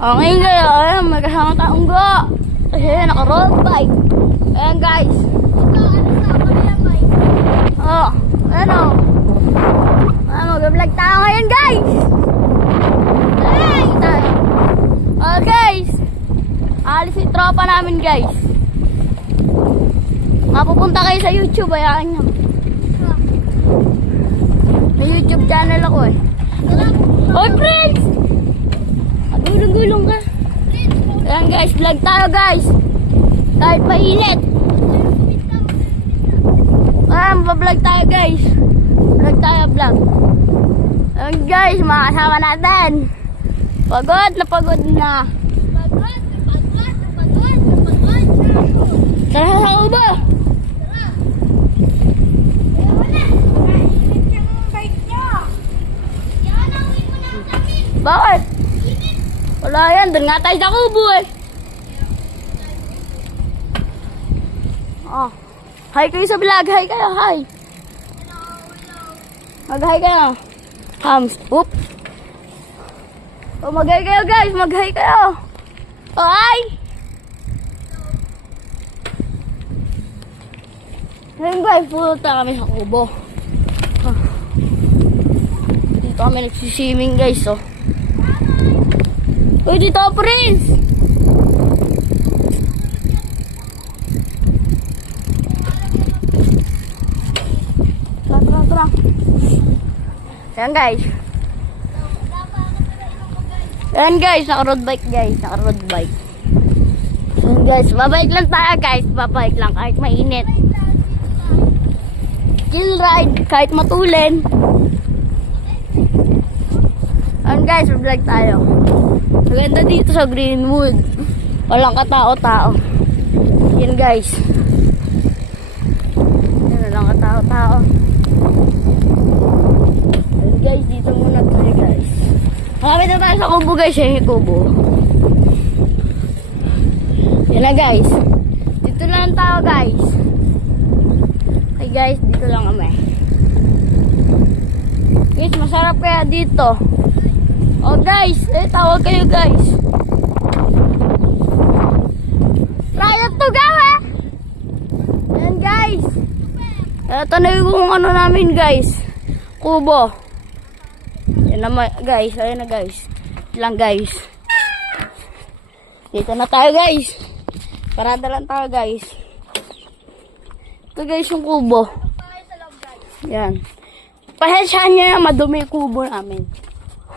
Okay guys, ayan, may kasama taong go. Ayan, naka-road bike. Ayan guys. Oh, ayan o. Ayan, mag-vlog tayo ngayon guys. Ayan, tayo. Oh guys. Alis yung tropa namin guys. Mapupunta kayo sa YouTube, ayaan nyo. May YouTube channel ako eh. Hoy friends! Gulong-gulong ka. Ayan guys, vlog tayo guys. Kahit mainit. Ayan, vlog tayo guys. Vlog tayo, vlog. Ayan guys, mga kasama natin. Pagod na pagod na. Tara sa ubo. Bakit? Wala yan, doon nga tayo sa kubo eh. Oh. Hi kayo sa vlog, hi kayo, hi. Mag-hi kayo. Hams, whoop. Oh, mag-hi kayo guys, mag-hi kayo. Oh, hi. Ngayon guys, punta kami sa kubo. Dito kami nagsiswimming guys, oh. Uy, dito Prince! Tara. Ayan guys. Ayan guys, naka-road bike guys. Naka-road bike. Ayan guys, babike lang tayo guys. Babike lang kahit mainit. Chill ride kahit matulin. Ayan guys, vlog tayo. Maganda dito sa Greenwood. Walang katao-tao. Yan guys. Yan, walang katao-tao. Yan guys, dito muna tayo guys. Makapit na tayo sa kubo guys. Yan yung kubo. Yan na guys. Dito lang tayo guys. Okay guys, dito lang kami. Guys, masarap kaya dito. Oh guys, tawag kayo guys. Riot to go eh. Ayan guys. Ito na yung ano namin guys. Kubo. Yan naman guys, ayan na guys. Lang guys. Dito na tayo guys. Parada lang tayo guys. Ito guys yung kubo. Yan. Pasensyahan nyo na madumi yung kubo namin.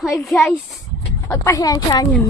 Hi guys, magpasensyahan nyo,